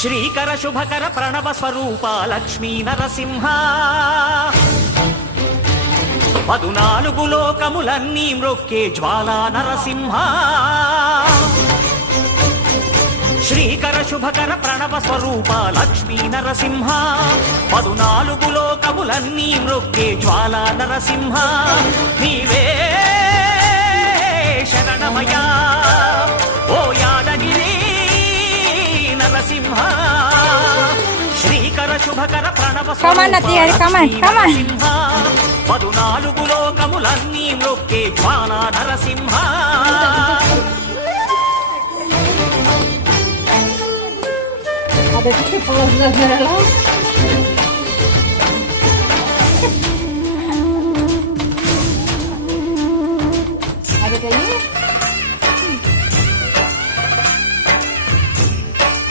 శ్రీకర శుభకర ప్రణవ స్వరూప లక్ష్మీ నరసింహ 14 లోకములన్నీ మ్రొక్కే జ్వాలా నరసింహ శ్రీకర శుభకర ప్రణవ స్వరూప లక్ష్మీ నరసింహ 14 లోకములన్నీ మ్రొక్కే జ్వాలా నరసింహ నీవే శరణమయ్యా ఓ యాదగిరి నరసింహ శ్రీకర శుభకర ప్రణవ స్వరూప 14 లోకములన్నీ మ్రొక్కే జ్వాలా నరసింహ అదే